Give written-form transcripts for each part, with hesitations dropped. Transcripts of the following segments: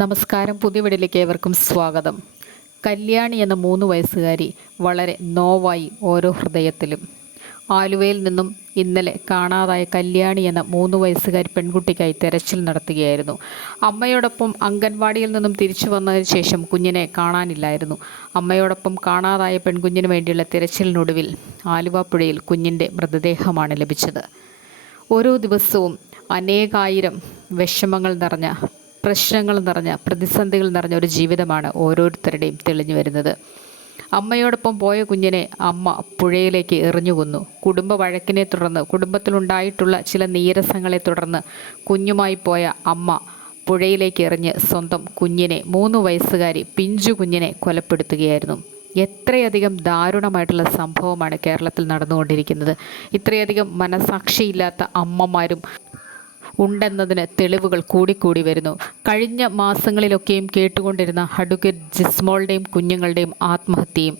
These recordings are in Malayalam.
നമസ്കാരം. പുതിയ വീഡിയോയിലേക്ക് ഏവർക്കും സ്വാഗതം. കല്യാണി എന്ന 3 വയസ്സുകാരി വളരെ നോവായി ഓരോ ഹൃദയത്തിലും. ആലുവയിൽ നിന്നും ഇന്നലെ കാണാതായ കല്യാണി എന്ന 3 വയസ്സുകാരി പെൺകുട്ടിക്കായി തെരച്ചിൽ നടത്തുകയായിരുന്നു. അമ്മയോടൊപ്പം അംഗൻവാടിയിൽ നിന്നും തിരിച്ചു വന്നതിന് ശേഷം കുഞ്ഞിനെ കാണാനില്ലായിരുന്നു. അമ്മയോടൊപ്പം കാണാതായ പെൺകുഞ്ഞിന് വേണ്ടിയുള്ള തിരച്ചിലിനൊടുവിൽ ആലുവ പുഴയിൽ കുഞ്ഞിൻ്റെ മൃതദേഹമാണ് ലഭിച്ചത്. ഓരോ ദിവസവും അനേകായിരം വിഷമങ്ങൾ നിറഞ്ഞ, പ്രശ്നങ്ങൾ നിറഞ്ഞ, പ്രതിസന്ധികൾ നിറഞ്ഞ ഒരു ജീവിതമാണ് ഓരോരുത്തരുടെയും തെളിഞ്ഞു വരുന്നത്. അമ്മയോടൊപ്പം പോയ കുഞ്ഞിനെ അമ്മ പുഴയിലേക്ക് എറിഞ്ഞുകൊന്നു. കുടുംബ വഴക്കിനെ തുടർന്ന്, കുടുംബത്തിലുണ്ടായിട്ടുള്ള ചില നീരസങ്ങളെ തുടർന്ന് കുഞ്ഞുമായി പോയ അമ്മ പുഴയിലേക്ക് എറിഞ്ഞ് സ്വന്തം കുഞ്ഞിനെ, 3 വയസ്സുകാരി പിഞ്ചു കുഞ്ഞിനെ കൊലപ്പെടുത്തുകയായിരുന്നു. എത്രയധികം ദാരുണമായിട്ടുള്ള സംഭവമാണ് കേരളത്തിൽ നടന്നുകൊണ്ടിരിക്കുന്നത്. ഇത്രയധികം മനസാക്ഷിയില്ലാത്ത അമ്മമാരും ഉണ്ടെന്നതിന് തെളിവുകൾ കൂടിക്കൂടി വരുന്നു. കഴിഞ്ഞ മാസങ്ങളിലൊക്കെയും കേട്ടുകൊണ്ടിരുന്ന അഡ്വക്കേറ്റ് ജിസ്മോളുടെയും കുഞ്ഞുങ്ങളുടെയും ആത്മഹത്യയും,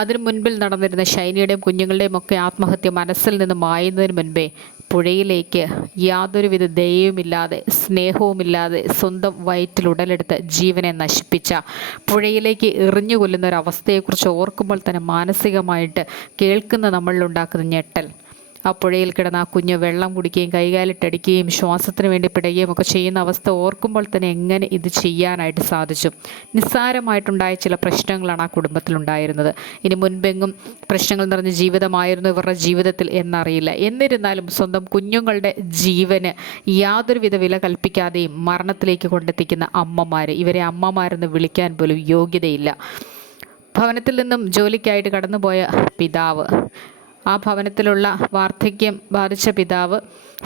അതിനു മുൻപിൽ നടന്നിരുന്ന ഷൈനിയുടെയും കുഞ്ഞുങ്ങളുടെയും ഒക്കെ ആത്മഹത്യ മനസ്സിൽ നിന്ന് മായുന്നതിന് മുൻപേ പുഴയിലേക്ക് യാതൊരുവിധ ദയവുമില്ലാതെ, സ്നേഹവുമില്ലാതെ സ്വന്തം വയറ്റിൽ ഉടലെടുത്ത് ജീവനെ നശിപ്പിച്ച, പുഴയിലേക്ക് എറിഞ്ഞു കൊല്ലുന്ന ഒരവസ്ഥയെക്കുറിച്ച് ഓർക്കുമ്പോൾ തന്നെ മാനസികമായിട്ട് കേൾക്കുന്ന നമ്മളിലുണ്ടാക്കുന്ന ഞെട്ടൽ. ആ പുഴയിൽ കിടന്ന് ആ കുഞ്ഞ് വെള്ളം കുടിക്കുകയും കൈകാലിട്ടടിക്കുകയും ശ്വാസത്തിന് വേണ്ടി പിടയുകയും ഒക്കെ ചെയ്യുന്ന അവസ്ഥ ഓർക്കുമ്പോൾ തന്നെ എങ്ങനെ ഇത് ചെയ്യാനായിട്ട് സാധിച്ചു? നിസ്സാരമായിട്ടുണ്ടായ ചില പ്രശ്നങ്ങളാണ് ആ കുടുംബത്തിലുണ്ടായിരുന്നത്. ഇനി മുൻപെങ്ങും പ്രശ്നങ്ങൾ നിറഞ്ഞ ജീവിതമായിരുന്നു ഇവരുടെ ജീവിതത്തിൽ എന്നറിയില്ല. എന്നിരുന്നാലും സ്വന്തം കുഞ്ഞുങ്ങളുടെ ജീവന് യാതൊരുവിധ വില കൽപ്പിക്കാതെയും മരണത്തിലേക്ക് കൊണ്ടെത്തിക്കുന്ന അമ്മമാർ, ഇവരെ അമ്മമാരെന്ന് വിളിക്കാൻ പോലും യോഗ്യതയില്ല. ഭവനത്തിൽ നിന്നും ജോലിക്കായിട്ട് കടന്നുപോയ പിതാവ്, ആ ഭവനത്തിലുള്ള വാർദ്ധക്യം ബാധിച്ച പിതാവ്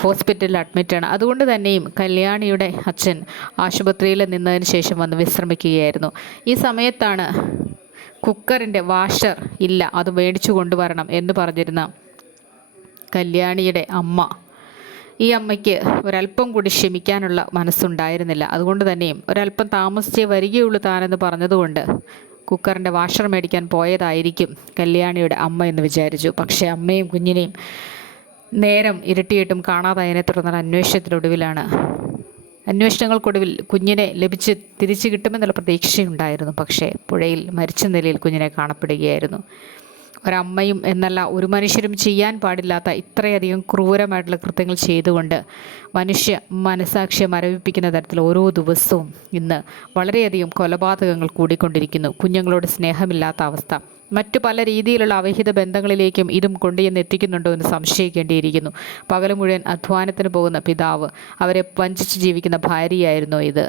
ഹോസ്പിറ്റലിൽ അഡ്മിറ്റാണ്. അതുകൊണ്ട് തന്നെയും കല്യാണിയുടെ അച്ഛൻ ആശുപത്രിയിൽ നിന്നതിന് ശേഷം വന്ന് വിശ്രമിക്കുകയായിരുന്നു. ഈ സമയത്താണ് കുക്കറിൻ്റെ വാഷർ ഇല്ല, അത് മേടിച്ചു കൊണ്ടുവരണം എന്ന് പറഞ്ഞിരുന്ന കല്യാണിയുടെ അമ്മ, ഈ അമ്മയ്ക്ക് ഒരല്പം കൂടി ക്ഷമിക്കാനുള്ള മനസ്സുണ്ടായിരുന്നില്ല. അതുകൊണ്ട് തന്നെയും ഒരല്പം താമസിച്ചേ വരികയുള്ളൂ താനെന്ന് പറഞ്ഞതുകൊണ്ട് കുക്കറിൻ്റെ വാഷർ മേടിക്കാൻ പോയതായിരിക്കും കല്യാണിയുടെ അമ്മ എന്ന് വിചാരിച്ചു. പക്ഷേ അമ്മയും കുഞ്ഞിനെയും നേരം ഇരട്ടിയിട്ടും കാണാതായതിനെ തുടർന്നുള്ള അന്വേഷണങ്ങൾക്കൊടുവിൽ കുഞ്ഞിനെ തിരിച്ചു കിട്ടുമെന്നുള്ള പ്രതീക്ഷയുണ്ടായിരുന്നു. പക്ഷേ പുഴയിൽ മരിച്ച നിലയിൽ കുഞ്ഞിനെ കാണപ്പെടുകയായിരുന്നു. ഒരമ്മയും എന്നല്ല, ഒരു മനുഷ്യരും ചെയ്യാൻ പാടില്ലാത്ത ഇത്രയധികം ക്രൂരമായിട്ടുള്ള കൃത്യങ്ങൾ ചെയ്തുകൊണ്ട് മനുഷ്യ മനസാക്ഷിയെ മരവിപ്പിക്കുന്ന തരത്തിൽ ഓരോ ദിവസവും ഇന്ന് വളരെയധികം കൊലപാതകങ്ങൾ കൂടിക്കൊണ്ടിരിക്കുന്നു. കുഞ്ഞുങ്ങളോട് സ്നേഹമില്ലാത്ത അവസ്ഥ, മറ്റു പല രീതിയിലുള്ള അവിഹിത ബന്ധങ്ങളിലേക്കും ഇതും കൊണ്ടുചെന്ന് എത്തിക്കുന്നുണ്ടോ എന്ന് സംശയിക്കേണ്ടിയിരിക്കുന്നു. പകൽ മുഴുവൻ അധ്വാനത്തിന് പോകുന്ന പിതാവ്, അവരെ വഞ്ചിച്ച് ജീവിക്കുന്ന ഭാര്യയായിരുന്നോ ഇത്?